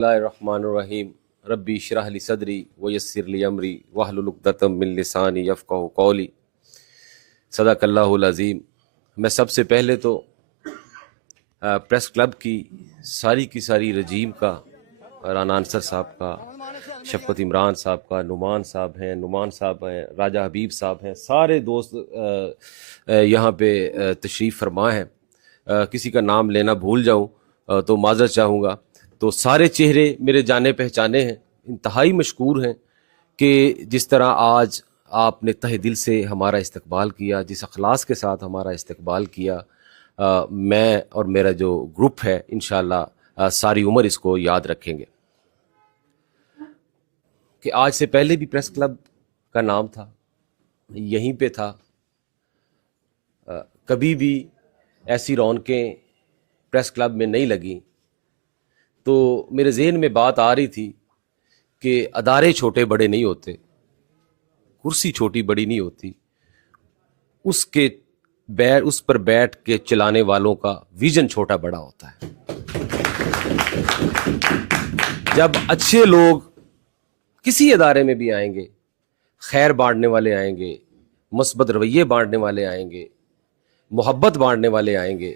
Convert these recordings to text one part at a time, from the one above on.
اللہ الرحمن الرحیم ربی اشرح لی صدری ویسر لی امری واحلل عقدۃ من لسانی یفقہوا قولی۔ صدق اللہ العظیم۔ میں سب سے پہلے تو پریس کلب کی ساری رجیم کا، رانا انصر صاحب کا، شفقت عمران صاحب کا، نعمان صاحب ہیں، راجہ حبیب صاحب ہیں، سارے دوست یہاں پہ تشریف فرما ہیں۔ کسی کا نام لینا بھول جاؤں تو معذرت چاہوں گا۔ تو سارے چہرے میرے جانے پہچانے ہیں، انتہائی مشکور ہیں کہ جس طرح آج آپ نے تہ دل سے ہمارا استقبال کیا، جس اخلاص کے ساتھ ہمارا استقبال کیا، میں اور میرا جو گروپ ہے انشاءاللہ ساری عمر اس کو یاد رکھیں گے۔ کہ آج سے پہلے بھی پریس کلب کا نام تھا، یہیں پہ تھا، کبھی بھی ایسی رونقیں پریس کلب میں نہیں لگیں، تو میرے ذہن میں بات آ رہی تھی کہ ادارے چھوٹے بڑے نہیں ہوتے، کرسی چھوٹی بڑی نہیں ہوتی، اس پر بیٹھ کے چلانے والوں کا ویژن چھوٹا بڑا ہوتا ہے۔ جب اچھے لوگ کسی ادارے میں بھی آئیں گے، خیر بانٹنے والے آئیں گے، مثبت رویے بانٹنے والے آئیں گے، محبت بانٹنے والے آئیں گے،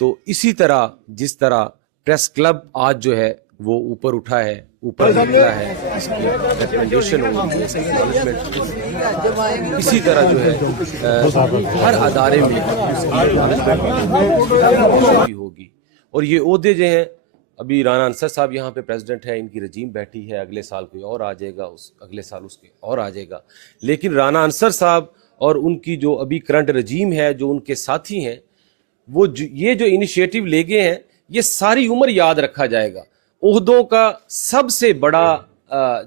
تو اسی طرح جس طرح پریس کلب آج جو ہے وہ اوپر اٹھا ہے، اوپر نکلا ہے، اس کی ریکمنڈیشن ہوگی، اس کی ڈیولپمنٹ اسی طرح جو ہے ہر ادارے میں بھی ہوگی۔ اور یہ عہدے جو ہیں، ابھی رانا انصر صاحب یہاں پہ پریزیڈنٹ ہے، ان کی رجیم بیٹھی ہے، اگلے سال کوئی اور آ جائے گا، اگلے سال اس کے اور آ جائے گا، لیکن رانا انصر صاحب اور ان کی جو ابھی کرنٹ رجیم ہے، جو ان کے ساتھی ہیں، وہ یہ جو انیشیٹو لے گئے ہیں، یہ ساری عمر یاد رکھا جائے گا۔ عہدوں کا سب سے بڑا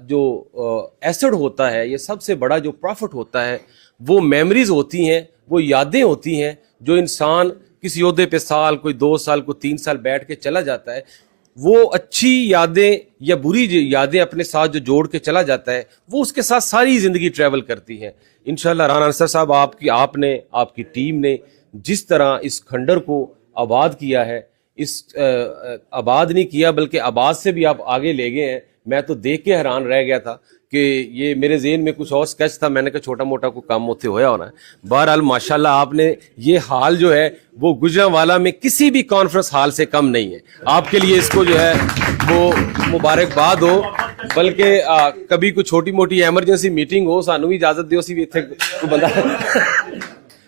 جو ایسڈ ہوتا ہے، یہ سب سے بڑا جو پروفٹ ہوتا ہے، وہ میموریز ہوتی ہیں، وہ یادیں ہوتی ہیں۔ جو انسان کسی عہدے پہ سال، کوئی 2 سال، کوئی 3 سال بیٹھ کے چلا جاتا ہے، وہ اچھی یادیں یا بری یادیں اپنے ساتھ جو جوڑ کے چلا جاتا ہے، وہ اس کے ساتھ ساری زندگی ٹریول کرتی ہیں۔ انشاءاللہ رانا انصر صاحب، آپ نے، آپ کی ٹیم نے جس طرح اس کھنڈر کو آباد کیا ہے، اس آباد نہیں کیا بلکہ آباد سے بھی آپ آگے لے گئے ہیں۔ میں تو دیکھ کے حیران رہ گیا تھا کہ یہ میرے ذہن میں کچھ اور سکیچ تھا، میں نے کہا چھوٹا موٹا کوئی کام ہوتے ہویا ہونا ہے۔ بہرحال ماشاءاللہ آپ نے یہ حال جو ہے وہ گجرانوالہ میں کسی بھی کانفرنس ہال سے کم نہیں ہے۔ آپ کے لیے اس کو جو ہے وہ مبارکباد ہو، بلکہ کبھی کوئی چھوٹی موٹی ایمرجنسی میٹنگ ہو، سانو بھی اجازت دیو، سی بھی اتنے کوئی بندہ۔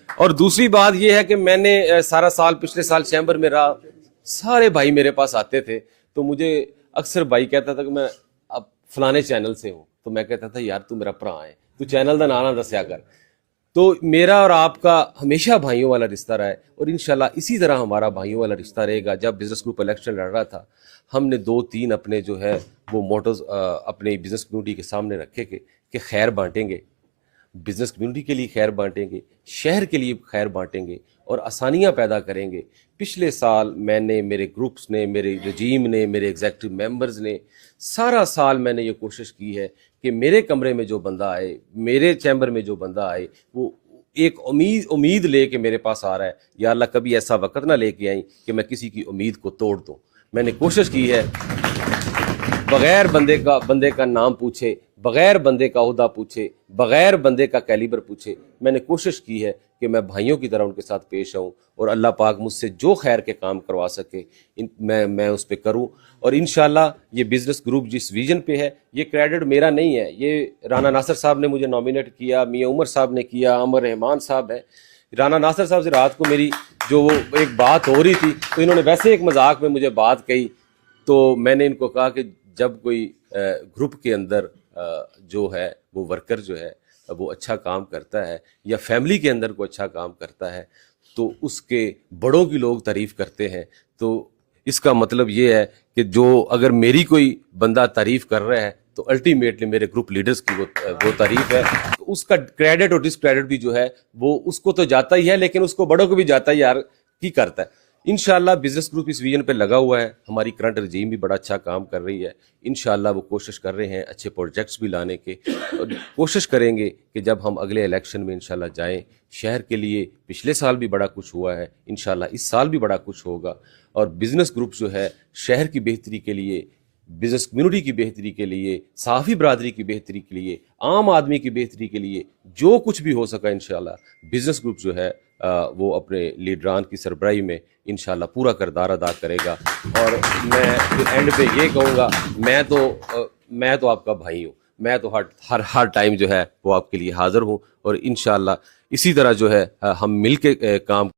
اور دوسری بات یہ ہے کہ میں نے سارا سال، پچھلے سال چیمبر میں رہا، سارے بھائی میرے پاس آتے تھے، تو مجھے اکثر بھائی کہتا تھا کہ میں اب فلانے چینل سے ہوں، تو میں کہتا تھا یار تو میرا بھرا ہے، تو چینل دا نام نہ دسیا کر۔ تو میرا اور آپ کا ہمیشہ بھائیوں والا رشتہ رہا ہے، اور انشاءاللہ اسی طرح ہمارا بھائیوں والا رشتہ رہے گا۔ جب بزنس گروپ الیکشن لڑ رہا تھا، ہم نے 2-3 اپنے جو ہے وہ موٹوز اپنے بزنس کمیونٹی کے سامنے رکھے کہ خیر بانٹیں گے، بزنس کمیونٹی کے لیے خیر بانٹیں گے، شہر کے لیے خیر بانٹیں گے اور آسانیاں پیدا کریں گے۔ پچھلے سال میں نے، میرے گروپس نے، میرے رجیم نے، میرے ایگزیکٹو ممبرز نے، سارا سال میں نے یہ کوشش کی ہے کہ میرے کمرے میں جو بندہ آئے، میرے چیمبر میں جو بندہ آئے، وہ ایک امید لے کے میرے پاس آ رہا ہے۔ یا اللہ کبھی ایسا وقت نہ لے کے آئیں کہ میں کسی کی امید کو توڑ دوں۔ میں نے کوشش کی ہے بغیر بندے کا نام پوچھے، بغیر بندے کا عہدہ پوچھے، بغیر بندے کا کیلیبر پوچھے، میں نے کوشش کی ہے کہ میں بھائیوں کی طرح ان کے ساتھ پیش آؤں، اور اللہ پاک مجھ سے جو خیر کے کام کروا سکے میں اس پہ کروں۔ اور انشاءاللہ یہ بزنس گروپ جس ویژن پہ ہے، یہ کریڈٹ میرا نہیں ہے، یہ رانا ناصر صاحب نے مجھے نامینیٹ کیا، میاں عمر صاحب نے کیا، عمر رحمان صاحب ہے۔ رانا ناصر صاحب سے رات کو میری جو وہ ایک بات ہو رہی تھی، تو انہوں نے ویسے ایک مذاق میں مجھے بات کہی، تو میں نے ان کو کہا کہ جب کوئی گروپ کے اندر جو ہے وہ ورکر جو ہے وہ اچھا کام کرتا ہے، یا فیملی کے اندر کوئی اچھا کام کرتا ہے، تو اس کے بڑوں کی لوگ تعریف کرتے ہیں۔ تو اس کا مطلب یہ ہے کہ جو اگر میری کوئی بندہ تعریف کر رہا ہے تو الٹیمیٹلی میرے گروپ لیڈرز کی وہ تعریف ہے، تو اس کا کریڈٹ اور ڈس کریڈٹ بھی جو ہے وہ اس کو تو جاتا ہی ہے، لیکن اس کو بڑوں کو بھی جاتا ہے، یار کی کرتا ہے۔ انشاءاللہ بزنس گروپ اس ویژن پہ لگا ہوا ہے، ہماری کرنٹ رجیم بھی بڑا اچھا کام کر رہی ہے، انشاءاللہ وہ کوشش کر رہے ہیں اچھے پروجیکٹس بھی لانے کے، اور کوشش کریں گے کہ جب ہم اگلے الیکشن میں انشاءاللہ جائیں، شہر کے لیے پچھلے سال بھی بڑا کچھ ہوا ہے، انشاءاللہ اس سال بھی بڑا کچھ ہوگا، اور بزنس گروپ جو ہے شہر کی بہتری کے لیے بزنس کمیونٹی کی بہتری کے لیے، صحافی برادری کی بہتری کے لیے، عام آدمی کی بہتری کے لیے جو کچھ بھی ہو سکا انشاءاللہ بزنس گروپ جو ہے وہ اپنے لیڈران کی سربراہی میں انشاءاللہ پورا کردار ادا کرے گا. اور میں اینڈ پہ یہ کہوں گا، میں تو آپ کا بھائی ہوں، میں تو ہر ٹائم جو ہے وہ آپ کے لیے حاضر ہوں، اور انشاءاللہ اسی طرح جو ہے ہم مل کے کام